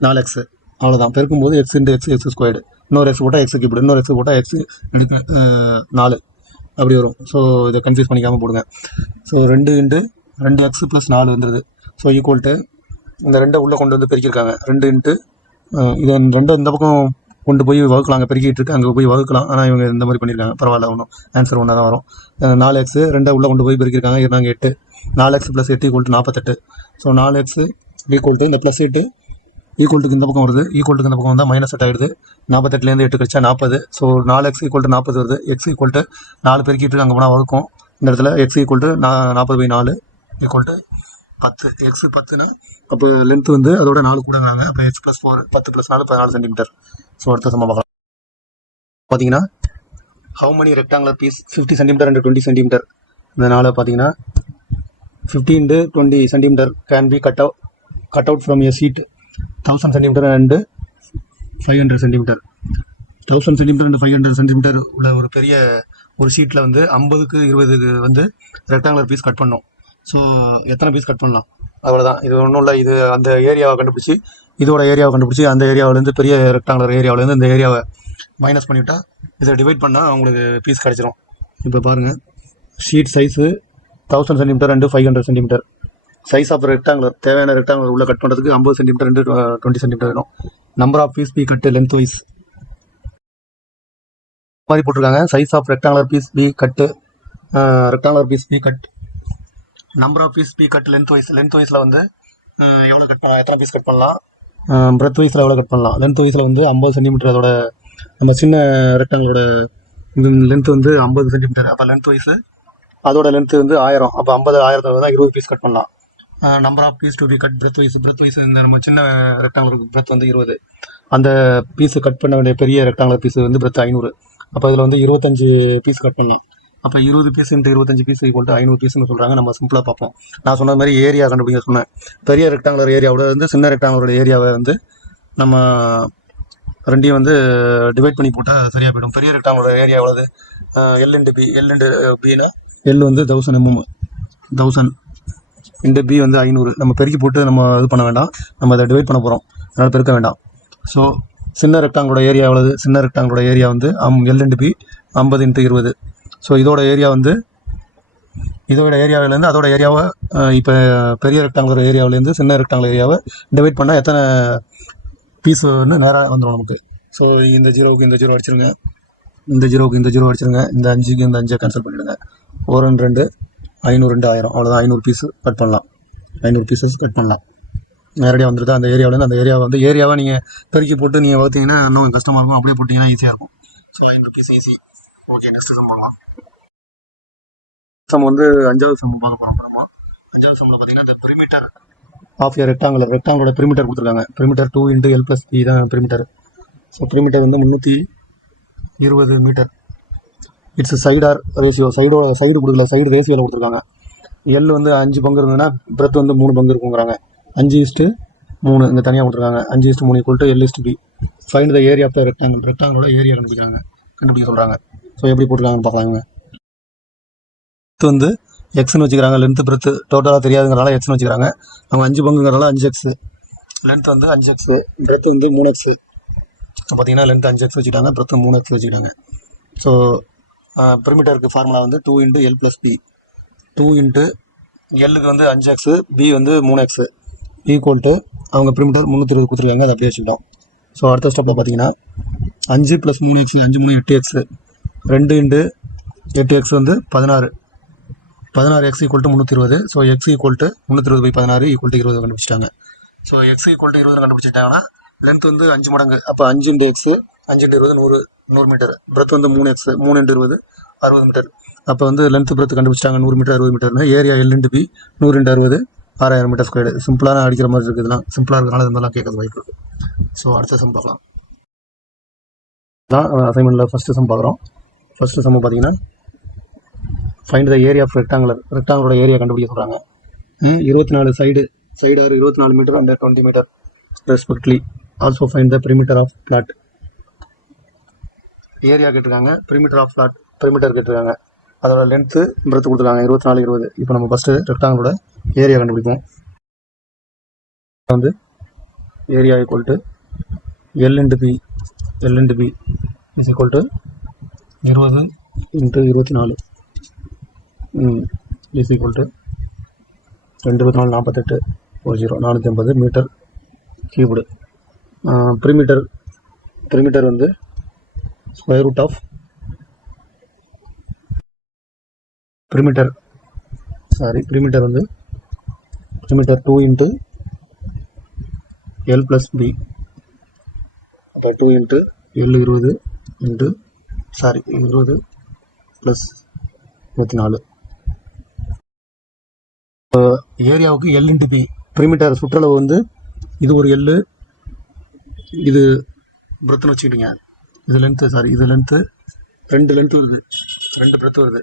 4 எக்ஸ் அவ்வளோதான். பெருக்கும்போது X into X X squared. இன்னொரு எக்ஸ் போட்டால் எக்ஸுக்கு இப்படி, இன்னொரு எக்ஸ் போட்டால் எக்ஸ் எடுக்க 4 அப்படி வரும். ஸோ இதை கன்ஃபியூஸ் பண்ணிக்காமல் போடுங்க. ஸோ 2 இன்ட்டு 2 எக்ஸ் ப்ளஸ் 4 வந்துடுது. ஸோ ஈக்குவல் டு இந்த 2 உள்ளே கொண்டு வந்து பெருக்கியிருக்காங்க. 2 இன்ட்டு இது 2 இந்த பக்கம் கொண்டு போய் வகுக்கலாம். அங்கே பெருக்கிட்டு இருக்கு, அங்கே போய் வகுக்கலாம். ஆனால் இவங்க இந்த மாதிரி பண்ணியிருக்காங்க. பரவாயில்ல, ஒன்றும் ஆன்சர் ஒன்றா தான் வரும். 4 எக்ஸ் 2 உள்ளே கொண்டு போய் பெருக்கியிருக்காங்க. இருந்தாங்க 8. 4 X plus 8 equal to 48. So 4 X equal to இந்த ப்ளஸ் 8 ஈக்குவல் டுக்கு இந்த பக்கம் வருது. ஈக்குவல் டுக்கு இந்த பக்கம் வந்தால் -8 ஆகிடுது. 48லேருந்து 8 கழிச்சா 40. ஸோ 4 எக்ஸ் ஈக்குவல் டு 40 வருது. எக்ஸ் ஈக்குவல் டு 4 பெருக்கிட்டு அங்கே போனால் வகுக்கும். இந்த இடத்துல X equal to 40/4 equal to 10. X 10னா அப்போ லென்த் வந்து அதோட 4 கூடங்கிறாங்க. அப்போ X plus 4 10 plus 4 14 centimetre. So அடுத்த சம பார்க்கலாம். பார்த்தீங்கன்னா how many rectangular piece 50 centimetre and 20 centimetre. இதனால் பார்த்தீங்கன்னா 50 into 20 centimetre can be cut out from a sheet 1000 centimetre and 500 centimetre. 1000 centimetre and 500 centimetre உள்ள ஒரு பெரிய ஒரு ஷீட்டில் வந்து 50க்கு 20க்கு வந்து ரெக்டாங்குலர் பீஸ் கட் பண்ணோம். ஸோ எத்தனை பீஸ் கட் பண்ணலாம், அவ்வளோதான். இது ஒன்றும் இல்லை. இது அந்த ஏரியாவை கண்டுபிடிச்சி, இதோட ஏரியாவை கண்டுபிடிச்சி, அந்த ஏரியாவிலேருந்து பெரிய ரெக்டாங்குலர் ஏரியாவிலேருந்து இந்த ஏரியாவை மைனஸ் பண்ணிவிட்டா இதை டிவைட் பண்ணால் உங்களுக்கு பீஸ் கிடச்சிரும். இப்போ பாருங்கள், sheet size 1000 centimetre and 500 centimetre. Size of rectangular, தேவையான ரெக்டாங்குலர் உள்ள கட் பண்ணுறதுக்கு 50 சென்டிமீட்டர் அண்டு 20 சென்டிமீட்டர் வேணும். Number of piece be cut length wise மாதிரி போட்டிருக்காங்க. Size of rectangular piece be cut, rectangular piece be cut, number of piece be cut length வைஸில் வந்து எவ்வளோ cut பண்ணலாம், எத்தனை பீஸ் கட் பண்ணலாம், பிரெத் வைஸில் எவ்வளோ கட் பண்ணலாம். லென்த் வைஸில் வந்து 50 சென்டிமீட்டர், அதோட அந்த சின்ன ரெக்டாங்கிளோட லென்த் வந்து 50 சென்டிமீட்டர். அப்போ லென்த் வைஸு அதோட லென்த்து வந்து 1000. அப்போ 50 தான் 20 பீஸ் கட் பண்ணலாம். Number of piece to be cut breadthwise இந்த நம்ம சின்ன ரெக்டாங்குலர் பிரெத் வந்து 20. அந்த பீஸு கட் பண்ண வேண்டிய பெரிய ரெக்டாங்குலர் பீஸ் வந்து பிரெத் 500. அப்போ இதில் வந்து 25 பீஸ் கட் பண்ணலாம். அப்போ 20 piece into 25 piece equal to 500 பீஸ்னு சொல்கிறாங்க. நம்ம சிம்பிளாக பார்ப்போம். நான் சொன்ன மாதிரி ஏரியா கண்டுபிடிக்க சொன்னேன். பெரிய ரெக்டாங்குலர் ஏரியாவோட வந்து சின்ன ரெக்டாங்குலரோட ஏரியாவை வந்து நம்ம ரெண்டையும் வந்து டிவைட் பண்ணி போட்டால் சரியாக போயிடும். பெரிய ரெக்டாங்குலர் ஏரியா எவ்வளவு, L into B. L into பின்னா எல் வந்து 1000 mm, 1000 இன்ட்டு பி வந்து 500. நம்ம பெருக்கி போட்டு நம்ம இது பண்ண வேண்டாம், நம்ம அதை டிவைட் பண்ண போகிறோம், அதனால் பெருக்க வேண்டாம். ஸோ சின்ன ரெக்டாங்களோட ஏரியா எவ்வளவு? சின்ன ரெக்டாங்களோட ஏரியா வந்து எல் இன்ட்டு பி 50 × 20. ஸோ இதோட ஏரியா வந்து இதோட ஏரியாவிலேருந்து அதோட ஏரியாவை இப்போ பெரிய ரெக்டாங்குலர் ஏரியாவிலேருந்து சின்ன ரெக்டாங்குலர் ஏரியாவை டிவைட் பண்ணால் எத்தனை பீஸுன்னு நேராக வந்துடும் நமக்கு. ஸோ இந்த ஜீரோவுக்கு இந்த ஜீரோ அடிச்சிருங்க, இந்த ஜீரோவுக்கு இந்த ஜீரோ அடிச்சிருங்க, இந்த 5க்கு இந்த 5 கேன்சல் பண்ணிவிடுங்க. 1 2 500 2 1000, அவ்வளோதான். 500 பீஸு கட் பண்ணலாம், 500 பீசஸ் கட் பண்ணலாம். நேரடியாக வந்துடுது அந்த ஏரியாவிலேருந்து. அந்த ஏரியாவை வந்து ஏரியாவை நீங்கள் பெருக்கி போட்டு நீங்கள் பார்த்தீங்கன்னா இன்னும் கஷ்டமாக இருக்கும், அப்படியே போட்டிங்கன்னா ஈஸியாக இருக்கும். So 500 piece easy. Okay, next sum பண்ணலாம். சம் வந்து 5வது சம் பார்க்க போகிறோம். 5வது சம்மில் பார்த்தீங்கன்னா இந்த பெரிமீட்டர் ஆஃப் ஏ ரெக்டாங்களோட பெரிமீட்டர் கொடுத்துருக்காங்க. பெரிமீட்டர் 2 × L + B தான் பெரிமீட்டர். ஸோ பெரிமீட்டர் வந்து 320 metre. Its side are ratio, side கொடுக்கல, சைடு ரேஷியோவில் கொடுத்துருக்காங்க. எல் வந்து 5 பங்கு இருந்ததுன்னா பிரெத் வந்து 3 பங்கு இருக்குங்கிறாங்க. 5:3 இங்கே தனியாக கொடுத்துருக்காங்க. 5:3 = L / B. Find the area of the ரெக்டாங்களோட ஏரியா கண்டுபிடிக்க சொல்கிறாங்க. ஸோ எப்படி போட்டுருக்காங்கன்னு பார்க்கலாம். இவங்க வந்து எக்ஸ்னு வச்சுக்கிறாங்க, லென்த்து பிரெத்து டோட்டலாக தெரியாதுங்கிறனால எக்ஸ்னு வச்சுக்கிறாங்க. அவங்க 5 பங்குங்கிறனால 5x, லென்த் வந்து 5x, பிரெத்து வந்து 3x. ஸோ பார்த்தீங்கன்னா லென்த் 5x வச்சுக்கிட்டாங்க, பிரெத்து 3x வச்சுக்கிட்டாங்க. ஸோ பெரிமீட்டருக்கு ஃபார்முலா வந்து 2 × L + B. 2 × எல்லுக்கு வந்து 5x, பி வந்து 3x ஈக்குவல் அவங்க பெரிமீட்டர் 320 கொடுத்துருக்காங்க, அதை அப்படியே வச்சுக்கிட்டோம். ஸோ அடுத்த ஸ்டெப்பில் பார்த்தீங்கன்னா 5 + 3x, 5 3 8x, 2 × 8x வந்து 16, 16x = 320. ஸோ x = 320/16 = 20 கண்டுபிடிச்சிட்டாங்க. ஸோ x = 20 கண்டுபிடிச்சிட்டாங்கன்னா லென்த் வந்து 5 மடங்கு. அப்போ 5 × x, 5 × 20 100 மீட்டர். பிரெத் வந்து 3x, 3 × 20 60 மீட்டர். அப்போ வந்து லென்த் பிரெத் கண்டுபிடிச்சிட்டாங்க 100 மீட்டர் 60 மீட்டர்னு. Area L × B 100 × 60 6000 metre squared. சிம்பிளான அடிக்கிற மாதிரி இருக்குது, இதெல்லாம் சிம்பிளாக இருக்கிறனால இது மாதிரிலாம் கேட்கறது வாய்ப்பு இருக்குது. ஸோ அடுத்த சம் பார்க்கலாம். அசைன்மெண்ட்டில் ஃபஸ்ட்டு சம் பார்க்குறோம். ஃபஸ்ட்டு சம் பார்த்தீங்கன்னா ஃபைண்ட் த ஏரியா ஆஃப் ரெக்டாங்களோட ஏரியா கண்டுபிடிக்க சொல்கிறாங்க. 24 side 24 metre and 20 metre respectively. Also find the perimeter of plot. Area கேட்டிருக்காங்க, பெரிமீட்டர் ஆஃப் பிளாட் பெரிமீட்டர் கேட்டிருக்காங்க. அதோட லென்த்து பிரெத் கொடுத்துருக்காங்க 24 20. இப்போ நம்ம ஃபஸ்ட்டு ரெக்டாங்களோட ஏரியா கண்டுபிடிப்போம். வந்து area = L × B. L × B is equal to 20 × 24 is equal to 2 24 48 0 450 metre cubed. Perimeter வந்து square root of perimeter வந்து பெரிமீட்டர் 2 × L + B. அப்போ 2 × L 20 20 + 24. ஏரியாவுக்கு L × B. பெரிமீட்டர் சுற்றளவு வந்து இது ஒரு எல், இது பிரெத்துன்னு வச்சுக்கிட்டீங்க. இது லென்த்து 2 லென்த்து வருது, 2 பிரெத்து வருது.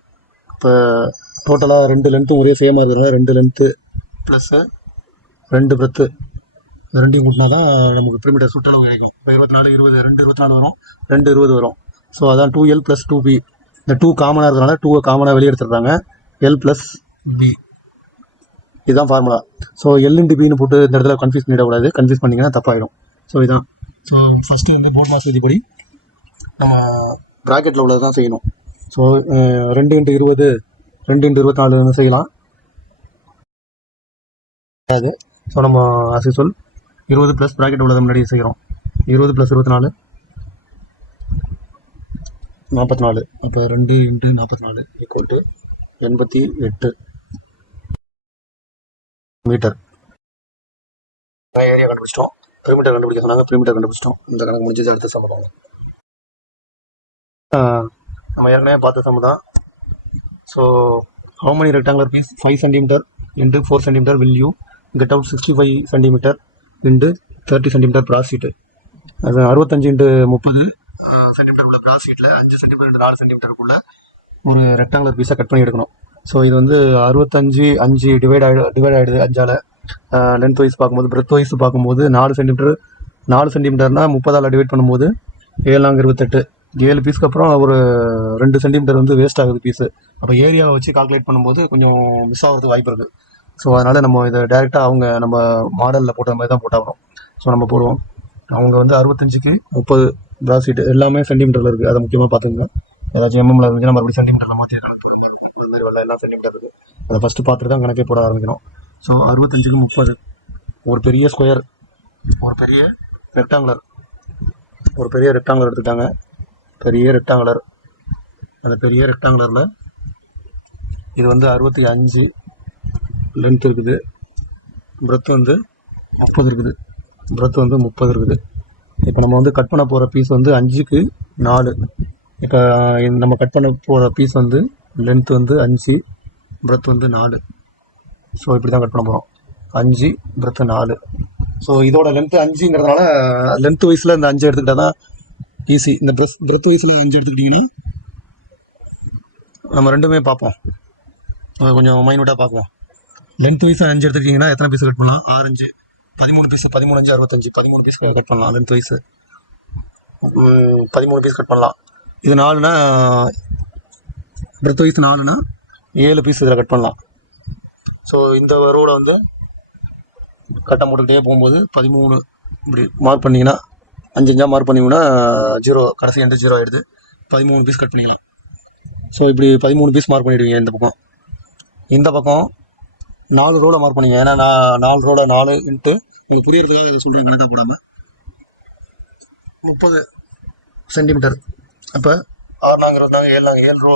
இப்போ டோட்டலாக 2 லென்த்தும் ஒரே சேமாக இருக்கிறதுனால 2 லென்த்து ப்ளஸ்ஸு 2 பிரெத்து, இது ரெண்டையும் கூட்டினா தான் நமக்கு பெரிமீட்டர் சுற்றளவு கிடைக்கும். இப்போ 24 20 2 24 வரும், 2 20 வரும். ஸோ அதான் 2L + 2B. இந்த 2 காமனாக இருக்கிறனால 2 காமனாக வெளியே எடுத்துடுறாங்க, L + B. இதுதான் ஃபார்முலா. ஸோ L × Bன்னு போட்டு இந்த இடத்துல கன்ஃபியூஸ் பண்ணிடக்கூடாது, கன்ஃபியூஸ் பண்ணிங்கன்னா தப்பாயிடும். ஸோ இதான். ஸோ ஃபஸ்ட்டு வந்து போர்ட் மாஸ் விதிப்படி நம்ம ப்ராக்கெட்டில் உள்ளது தான் செய்யணும். ஸோ 2 × 20 2 × 24 செய்யலாம். அது ஸோ நம்ம ஆஸ் யூசுவல் 20 ப்ளஸ் ப்ராக்கெட் உள்ளதை முன்னாடி செய்கிறோம். 20 + 24 44. அப்போ 2 × 44 = 88 மீட்டர். ஏரியா கண்டுபிடிச்சிட்டோம், பெரிமீட்டர் கண்டுபிடிக்க சொன்னாங்க, பெரிமீட்டர் கண்டுபிடிச்சிட்டோம். இந்த கணக்கு முடிஞ்சது. அடுத்த சம் தான் நம்ம ஏற்கனவே பார்த்த சம் தான். So how many rectangular piece 5 cm × 4 cm will you get out 65 cm × 30 cm brass sheet. அது 65 × 30 சென்டிமீட்டர் உள்ள ப்ராஸ் ஷீட்டில் 5 cm × 4 cm ஒரு ரெக்டாங்குலர் பீஸை கட் பண்ணி எடுக்கணும். ஸோ இது வந்து 65 டிவைட் ஆகிடுது 5ஆல். லென்த் வைஸ் பார்க்கும்போது, பிரெத் வைஸ் பார்க்கும்போது 4 சென்டிமீட்டர்னா 30ஆல் டிவைட் பண்ணும்போது 7 4 28 7 பீஸ்க்கு அப்புறம் ஒரு 2 சென்டிமீட்டர் வந்து வேஸ்ட் ஆகுது பீஸு. அப்போ ஏரியாவை வச்சு கால்குலேட் பண்ணும்போது கொஞ்சம் மிஸ் ஆகிறதுக்கு வாய்ப்பு இருக்குது. ஸோ அதனால் நம்ம இதை டேரெக்டாக அவங்க நம்ம மாடலில் போட்ட மாதிரி தான் போட்டாகணும். ஸோ நம்ம போடுவோம். அவங்க வந்து 65க்கு 30 ப்ரா ஷீட் எல்லாமே சென்டிமீட்டரில் இருக்குது. அதை முக்கியமாக பார்த்துங்க. ஏதாச்சும் எம்எம்ல இருந்துச்சுன்னா மறுபடியும் சென்டிமீட்டரில் மாற்றி இந்த மாதிரி வரல, எல்லாம் சென்டிமீட்டர் இருக்குது. அதை ஃபஸ்ட்டு பார்த்துட்டு தான் கணக்கே போட ஆரம்பிக்கணும். ஸோ 65க்கு 30 ஒரு பெரிய ஸ்கொயர், ஒரு பெரிய ரெக்டாங்குலர், எடுத்துட்டாங்க. பெரிய ரெக்டாங்குலர். அந்த பெரிய ரெக்டாங்குலரில் இது வந்து 65 லென்த் இருக்குது. பிரெத் வந்து 30 இருக்குது. இப்போ நம்ம வந்து கட் பண்ண போகிற பீஸ் வந்து 5க்கு 4. இப்போ நம்ம கட் பண்ண போகிற பீஸ் வந்து லென்த் வந்து 5, பிரெத் வந்து 4. ஸோ இப்படி தான் கட் பண்ண போகிறோம். 5, பிரெத் 4. ஸோ இதோட லென்த்து 5ங்கிறதுனால லென்த் வைஸில் இந்த 5 எடுத்துக்கிட்டால் தான் ஈஸி. இந்த பிரெத் வைஸில் 5 எடுத்துக்கிட்டிங்கன்னா நம்ம ரெண்டுமே பார்ப்போம், கொஞ்சம் மைனூட்டாக பார்ப்போம். லென்த் வைஸாக 5 எடுத்துக்கிட்டிங்கன்னா எத்தனை பீஸ் கட் பண்ணலாம்? 6, 5 13 பீஸ், 13, 5 65, 13 பீஸ் கட் பண்ணலாம். லென்த் வைஸு 13 பீஸ் கட் பண்ணலாம். இது 4னா பிரெத் வைஸ் 4னா 7 பீஸ் இதில் கட் பண்ணலாம். ஸோ இந்த ரோட வந்து கட்டம் போட்டுக்கிட்டே போகும்போது 13 இப்படி மார்க் பண்ணிங்கன்னா 5 மார்க் பண்ணிங்கன்னா 0, கடைசி 0 ஆகிடுது. 13 பீஸ் கட் பண்ணிக்கலாம். ஸோ இப்படி 13 பீஸ் மார்க் பண்ணிவிடுவீங்க. இந்த பக்கம் 4 ரோவில் மார்க் பண்ணிங்க. ஏன்னா நான் 4 ரோவில் 4 இன்ட்டு உங்களுக்கு புரியறதுக்காக இதை சொல்கிறேன், கணக்காக போடாமல் 30 சென்டிமீட்டர். அப்போ 6 நாங்கள் 7 ரோ,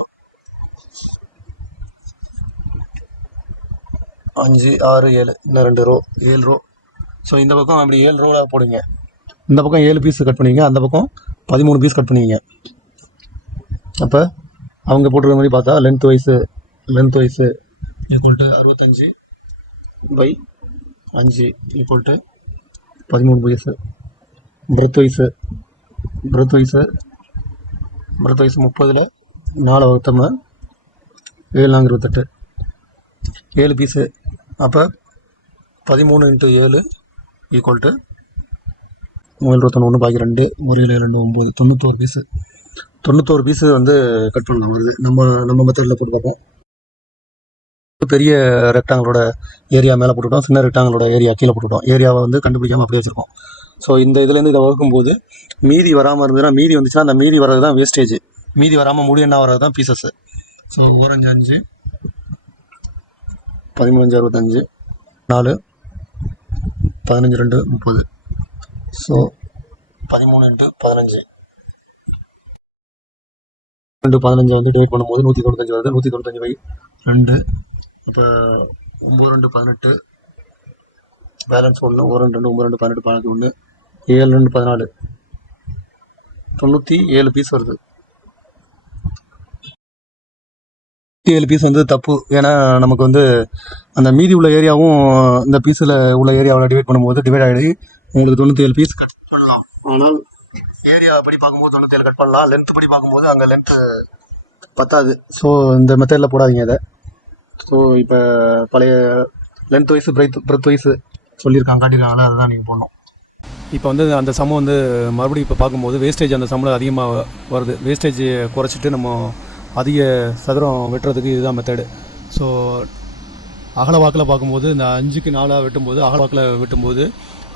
5, 6, 7 இன்னும் 2 ரோ, 7 ரோ. ஸோ இந்த பக்கம் அப்படி 7 ரோவில் போடுவீங்க. இந்த பக்கம் 7 பீஸ் கட் பண்ணுவீங்க, அந்த பக்கம் 13 பீஸ் கட் பண்ணுவீங்க. அப்போ அவங்க போட்டுருக்க மாதிரி பார்த்தா length wise equal to 65/5 equal to 13 piece. Breadth wise 30ல் 4 வகுத்தோம்னா 7 நாங்கள் 28, 7 பீஸு. அப்போ 13 × 7 ஈக்குவல் டு 791 பாக்கி 2, 1 7 2 9, 91 பீஸு. 91 பீஸு வந்து கட் பண்ணலாம் வருது. நம்ம மெத்தடில் போட்டு பார்ப்போம். பெரிய ரெக்டாங்களோட ஏரியா மேலே போட்டுவிட்டோம், சின்ன ரெக்டாங்களோட ஏரியா கீழே போட்டுவிட்டோம். ஏரியாவை வந்து கண்டுபிடிக்காமல் அப்படியே வச்சுருக்கோம். ஸோ இந்த இதுலேருந்து இதை வகுக்கும்போது மீதி வராமல் இருந்ததுன்னா, மீதி வந்துச்சுன்னா அந்த மீதி வர்றது தான் வேஸ்டேஜ். மீதி வராமல் முழு எண்ணா வர்றது தான் பீசஸ்ஸு. ஸோ 4 5 5 13 5 65 4 15 2 30. ஸோ 13 × 15 15 வந்து டிவைட் பண்ணும்போது 195 வருது. 195/2. இப்போ 9 2 18, பேலன்ஸ் 1, 1 2 9 2 18 11, 7 2 14, 97 பீஸ் வருது. 97 பீஸ் வந்து தப்பு. ஏன்னா நமக்கு வந்து அந்த மீதி உள்ள ஏரியாவும் இந்த பீஸில் உள்ள ஏரியாவில் டிவைட் பண்ணும்போது டிவைட் ஆகிடுது. உங்களுக்கு 97 பீஸ் கட் பண்ணலாம். ஆனால் ஏரியா படி பார்க்கும்போது 97 கட் பண்ணலாம். லென்த் படி பார்க்கும்போது அங்கே லென்த்து பத்தாது. ஸோ இந்த மெத்தடில் போடாதீங்க அதை. ஸோ இப்போ பழைய லென்த் வைஸு பிரெத் வைஸு காட்டியிருக்காங்களே, அதுதான் நீங்கள் போடணும். இப்போ வந்து அந்த சம்மம் வந்து மறுபடியும் இப்போ பார்க்கும்போது வேஸ்டேஜ் அந்த சம்மில் அதிகமாக வருது. வேஸ்டேஜ் குறைச்சிட்டு நம்ம அதிக சதுரம் வெட்டுறதுக்கு இதுதான் மெத்தடு. ஸோ அகல வாக்கில் பார்க்கும்போது இந்த 5க்கு 4 வெட்டும்போது, அகல வாக்கில் வெட்டும்போது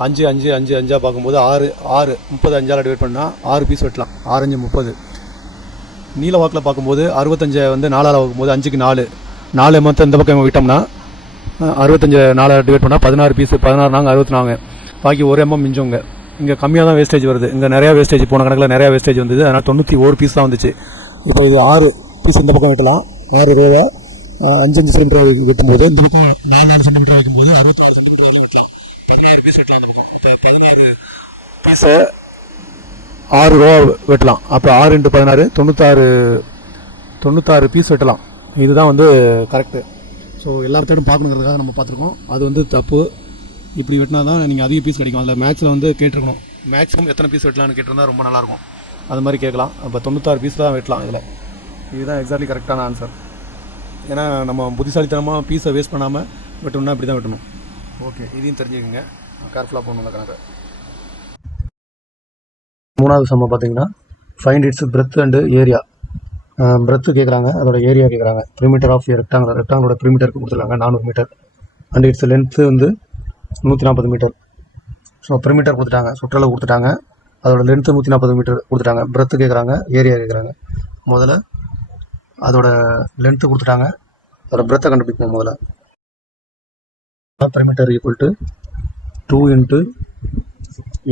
5 5 5 5 பார்க்கும்போது 6 30 5ஆல் டிவைட் பண்ணால் 6 பீஸ் வெட்டலாம். 6 5 30. நீல வாக்கில் பார்க்கும்போது 65 வந்து 4ஆல் பார்க்கும்போது 5க்கு 4 மொத்தம் இந்த பக்கம் விட்டோம்னா 65 4ஆல் டிவைட் பண்ணால் 16 பீஸு. 16 நாங்கள் 64, பாக்கி 1 mm மிஞ்சவங்க. இங்கே கம்மியாக தான் வேஸ்டேஜ் வருது. இங்கே நிறையா வேஸ்டேஜ், போன கணக்கில் நிறையா வேஸ்டேஜ் வந்தது. அதனால் 91 பீஸ் தான் வந்துச்சு. இப்போ இது 6 பீஸ் இந்த பக்கம் வெட்டலாம். 6 ரோவை 5 5 சென்டிமீட்டர் வெட்டும்போது இந்த பக்கம் 4 சென்டிமீட்டர் வைக்கும்போது 64 சென்டிமீட்டர் வெட்டலாம். 16 பீஸ் வெட்டலாம். அந்த பக்கம் இப்போ 16 பீஸை 6 ரூபா வெட்டலாம். அப்போ 6 × 16 96 பீஸ் வெட்டலாம். இதுதான் வந்து கரெக்டு. ஸோ எல்லாத்தையும் பார்க்கணுங்கிறதுக்காக நம்ம பார்த்துருக்கோம். அது வந்து தப்பு. இப்படி வெட்டினா தான் நீங்கள் அதிக பீஸ் கிடைக்கும். அதில் மேக்ஸில் வந்து கேட்டிருக்கணும், மேக்ஸிமம் எத்தனை பீஸ் வெட்டலான்னு கேட்டிருந்தா ரொம்ப நல்லாயிருக்கும். அது மாதிரி கேட்கலாம். அப்போ 96 பீஸ் தான் வெட்டலாம் இதில். இதுதான் எக்ஸாக்ட்லி கரெக்டான ஆன்சர். ஏன்னா நம்ம புத்திசாலித்தனமாக பீஸை வேஸ்ட் பண்ணாமல் வெட்டணும்னா இப்படி தான் வெட்டணும். ஓகே, இதையும் தெரிஞ்சுக்கோங்க. கேர்ஃபுல்லாக போகணும் கணக்கு. 3வது சம்ம பார்த்தீங்கன்னா find its breadth and area. Breadth கேட்குறாங்க, அதோட ஏரியா கேட்குறாங்க. பெரிமீட்டர் ஆஃப் ரெக்டாங்குலர், ரெக்டாங்களோட பெரிமீட்டருக்கு கொடுத்துருக்காங்க 400 மீட்டர். அண்ட் இட்ஸ் லென்த்து வந்து 140 மீட்டர். ஸோ பெரிமீட்டர் கொடுத்துட்டாங்க, சுற்றளவு கொடுத்துட்டாங்க, அதோட லென்த்து 140 மீட்டர் கொடுத்துட்டாங்க. பிரெத்து கேட்குறாங்க, ஏரியா கேட்குறாங்க. முதல்ல அதோட லென்த்து கொடுத்துட்டாங்க, அதோட பிரெத்தை கண்டுபிடிக்கணும். முதல்ல perimeter equal to 2 into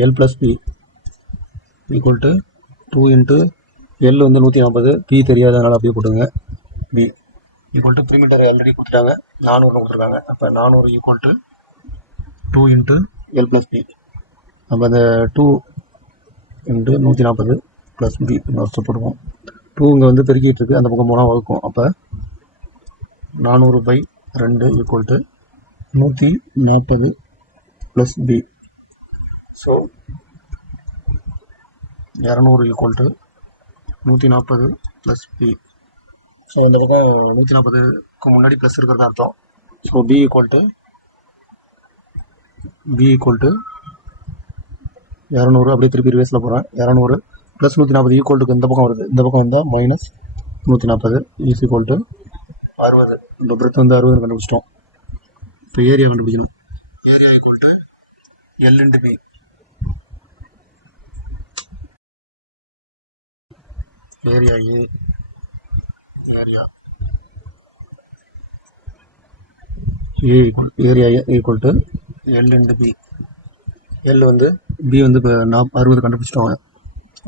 L + P equal to 2 into L வந்து 140, P தெரியாதனால அப்படியே போட்டுங்க. B equal to perimeter already கொடுத்துட்டாங்க, 400 கொடுத்துருக்காங்க. அப்போ 400 equal to 2 into L + P. அப்போ அந்த 2 இன்ட்டு 140 ப்ளஸ் B வருஷம் போடுவோம். 2 இங்கே வந்து பெருக்கிட்டு இருக்கு, அந்த பக்கம் போனால் வகுக்கும். அப்போ 400/2 equal to 140 plus B. So 200 equal to 140 plus B. So இந்த பக்கம் 140க்கு முன்னாடி ப்ளஸ் இருக்கிறதா அர்த்தம். ஸோ B ஈக்குவல் டு 200, அப்படியே திருப்பி ரிவர்ஸில் போகிறேன். 200 ப்ளஸ் 140 ஈக்குவல்ட்டுக்கு இந்த பக்கம் வருது, இந்த பக்கம் வந்தால் மைனஸ் 140 இஸ் ஈக்குவல் டு 60. இந்த பிரெத் வந்து 60 கண்டுபிடிச்சிட்டோம். இப்போ ஏரியா கண்டுபிடிக்கணும். Area equal to L into B. Area A, area equal to L into B. L வந்து B வந்து இப்போ 60 கண்டுபிடிச்சிட்டோங்க.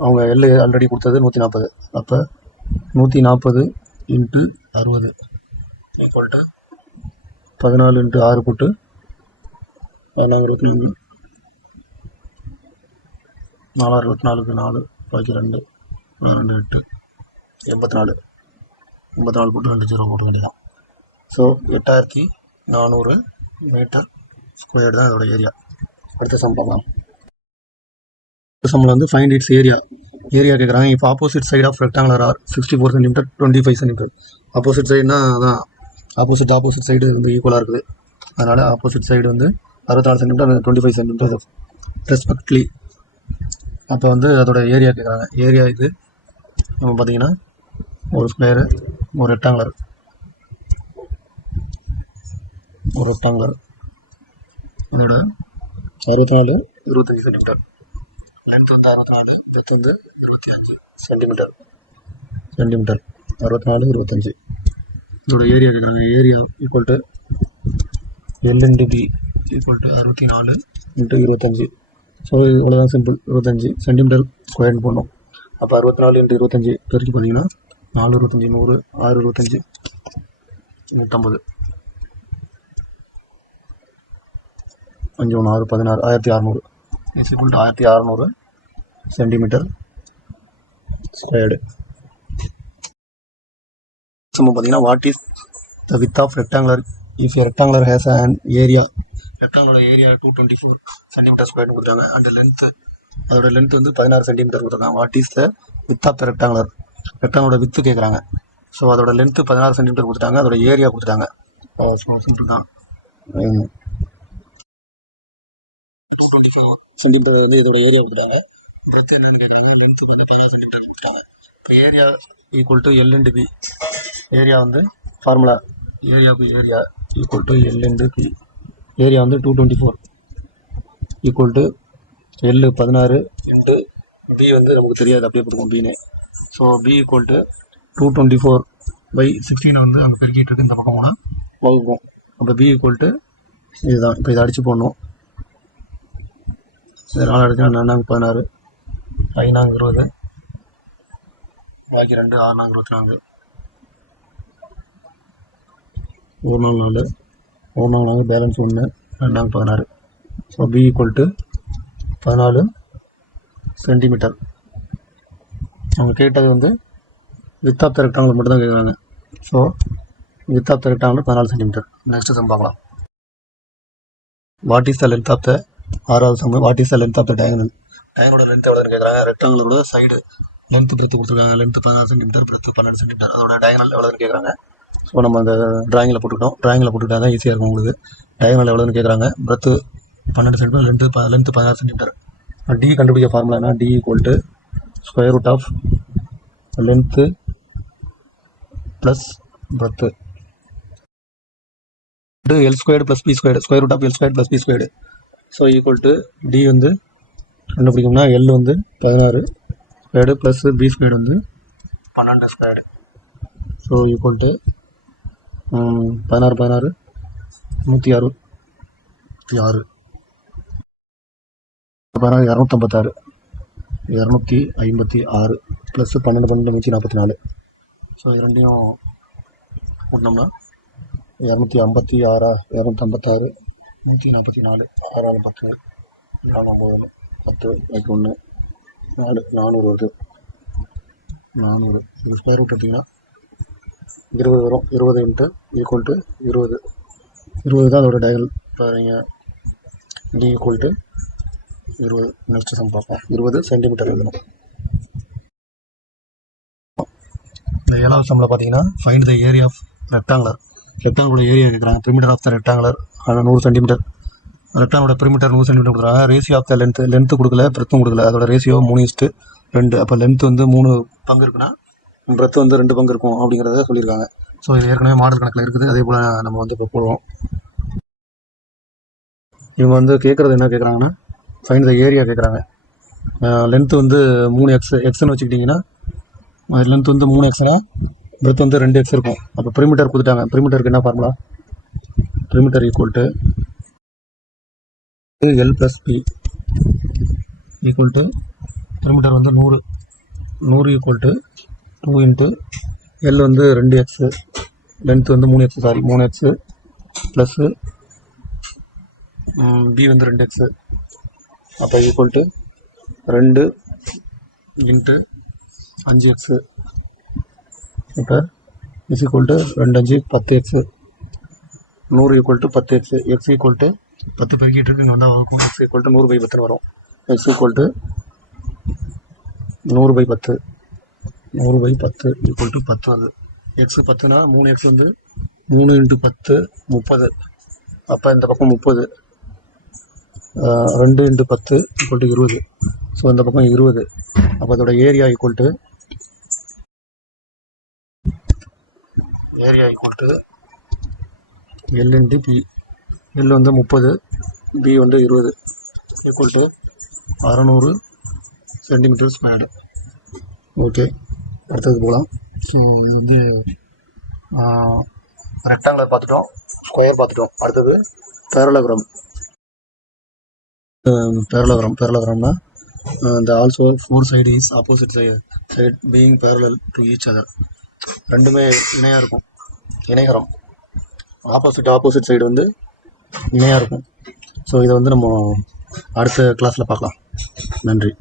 அவங்க L ஆல்ரெடி கொடுத்தது 140. அப்போ 140 இன்ட்டு 60 ஈக்குவல் டு 14 இன்ட்டு 6 போட்டு 14 24 4 4 பாக்கி 2 8 84 போட்டு 2 0 போட்டு வேண்டியதான். ஸோ 8400 மீட்டர் ஸ்கொயர்டு தான் அதோட ஏரியா. அடுத்த சம் பார்க்கலாம். அடுத்த சம்மில் வந்து ஃபைண்ட் இட்ஸ் ஏரியா கேட்குறாங்க. இப்போ opposite side of rectangular are 64 centimetre 25 centimetre. Opposite சைடுனா அதான் ஆப்போசிட் சைடு வந்து ஈக்குவலாக இருக்குது. அதனால் ஆப்போசிட் சைடு வந்து 64 சென்டிமீட்டர் 25 சென்டிமீட்டர் ரெஸ்பெக்ட்லி. அப்போ வந்து அதோட ஏரியா கேட்குறாங்க. ஏரியா இது நம்ம பார்த்தீங்கன்னா ஒரு ஸ்கொயரு, ஒரு ரெக்டாங்குலர் அதோட 64 25 சென்டிமீட்டர். லென்த் வந்து 64, டெப்த் வந்து 25 சென்டிமீட்டர். 64 25. இதோட ஏரியா கேட்குறாங்க. Area equal to L into B equal to 64 into 25. So இவ்வளோதான் சிம்பிள். 25 சென்டிமீட்டர் ஸ்கொயர்னு போடணும். அப்போ 64 இன்ட்டு 25 பெருக்கி பார்த்தீங்கன்னா 4 25 100, 6 25 150, 5 1 6 16, 1600 is equal to 1600 centimetre squared. சும்மா பார்த்தீங்கன்னா what is the width of rectangular if rectangular has and area. Rectangular area 224 centimetre ஸ்கொயர்னு கொடுத்தாங்க. அண்ட் லென்த்து, அதோட லென்த் வந்து 16 சென்டிமீட்டர் கொடுத்துருக்காங்க. What is the width of the ரெக்டாங்குலரோட வித்து கேட்குறாங்க. ஸோ அதோட லென்த்து 16 சென்டிமீட்டர் கொடுத்துட்டாங்க, அதோட ஏரியா கொடுத்துட்டாங்க. சிம்பிள் தான். சென்டிமீட்டர் வந்து இதோட ஏரியா கொடுத்துட்டாங்க. பிரெத் என்னன்னு கேட்குறாங்க. லென்த்து வந்து 16 சென்டிமீட்டர் கொடுத்துட்டாங்க. இப்போ area equal to L into B. Area வந்து formula area equal to L into B. Area வந்து 224 equal to L 16 into B வந்து நமக்கு தெரியாது, அப்படியே கொடுக்கும் Bன்னு. ஸோ B ஈக்குவல் டு 224/16 வந்து அங்கே பெருக்கிட்டு இருக்கு, இந்த பக்கம் போனால் வகுப்போம். அப்போ B ஈக்குவல் டு இதுதான். இப்போ இதை அடித்து போடணும். இது 4 அடிச்சுனா 4 16, 5 20, பாக்கி 2 6 24, 1 4 4 balance 1, 2 16. So B equal to 14 centimetre. அவங்க கேட்டது வந்து வித் ஆஃப் த ரெக்டாங்குலர் மட்டும் தான் கேட்குறாங்க. So width of the rectangular 14 centimetre. Next sum பார்க்கலாம். What is the length of the, ஆறாவது sum, what is the length of the diagonal. டயகனோட length எவ்வளோன்னு கேட்குறாங்க. ரெக்டாங்குலரோட சைடு லென்த் பிரெத்து கொடுத்துருக்காங்க. Length 16 centimetre, breadth 12 centimetre. அதோட டயகனல் எவ்வளோன்னு கேட்குறாங்க. ஸோ நம்ம அந்த ட்ராயிங்கில் போட்டுக்கிட்டா தான் ஈஸியாக இருக்கும் உங்களுக்கு. டயகனல் எவ்வளோன்னு கேட்குறாங்க. Breadth 12 centimetre, length 16 centimetre. D கண்டுபிடிக்க ஃபார்முலானா D equal to square root of length plus breadth L squared plus B squared, square root of L square plus B squared. So equal to D வந்து கண்டுபிடிக்கும்னா L வந்து 16 squared plus B squared வந்து 12 squared. So equal to 16 106 6 256 256 plus 12 144. So இது ரெண்டையும் கூட்டினோம்னா 256 256 144 6 10 9 10 1 4 400 வருது. 400 இது square root எடுத்திங்கன்னா 20 வரும். 20 இன்ட்டு ஈக்குவல் டு 20 தான் அதோட டயகனல். பாருங்க D equal to 20. Next sum பார்ப்போம். 20 சென்டிமீட்டர் எழுதணும். இந்த 7வது சம்மில் பார்த்தீங்கன்னா find the area of rectangular. ரெக்டாங்குலோட ஏரியா கேட்குறாங்க. Perimeter of the rectangular 100 centimetre. ரெக்டாங்கோட பெரிமீட்டர் 100 சென்டிமீட்டர் கொடுக்குறாங்க. ரேஷியோ ஆஃப் த லென்த்து கொடுக்கல, பிரெத்தும் கொடுக்கல. அதோட ரேஷியோ 3:2. அப்போ லென்த்து வந்து 3 பங்கு இருக்குன்னா பிரெத்து வந்து 2 பங்கு இருக்கும் அப்படிங்கிறத சொல்லியிருக்காங்க. ஸோ இது ஏற்கனவே மாடல் கணக்கில் இருக்குது. அதே போல் நம்ம வந்து இப்போ போடுவோம். இவங்க வந்து கேட்குறது என்ன கேட்குறாங்கன்னா ஃபைண்ட் த ஏரியா கேட்குறாங்க. லென்த்து வந்து 3x எக்ஸ்ன்னு வச்சுக்கிட்டிங்கன்னா லென்த் வந்து 3xனா பிரெத் வந்து 2x இருக்கும். அப்போ பெரிமீட்டர் கொடுத்துட்டாங்க. பெரிமீட்டருக்கு என்ன formula? Perimeter equal to L plus B equal to perimeter வந்து 100 ஈக்குவல் டு 2 இன்ட்டு எல் வந்து 2x, லென்த் வந்து 3x ப்ளஸ்ஸு பி வந்து 2x. அப்போ ஈக்குவல் டு 2 இன்ட்டு 5x. இப்போ is equal to 2 5 10x. 100 equal to 10x. X equal to 10 பெருக்கிட்டு இருக்கு. இங்கே வந்தால் வகுக்கும். எக்ஸ் ஈக்குவல் டு 100/10 வரும். X equal to 100/10 equal to 10 வருது. எக்ஸு 10னா 3x வந்து 3 இன்ட்டு 10 30. அப்போ இந்த பக்கம் 30. 2 இன்ட்டு 10 ஈக்குவல் டு 20. ஸோ இந்த பக்கம் 20. அப்போ அதோட area equal to L into B. L வந்து 30, பி வந்து 20 equal to 600 centimetre squared. Okay, அடுத்தது போகலாம். ஸோ இது வந்து ரெக்டாங்குலர் பார்த்துட்டோம், ஸ்கொயர் பார்த்துட்டோம். அடுத்தது parallelogram. பேரலோகிராம்னா the also 4 side is opposite side being parallel to each other. ரெண்டுமே இணையாக இருக்கும். இணைகரம் ஆப்போசிட் சைடு வந்து இணையாக இருக்கும். ஸோ இதை வந்து நம்ம அடுத்த கிளாஸில் பார்க்கலாம். நன்றி.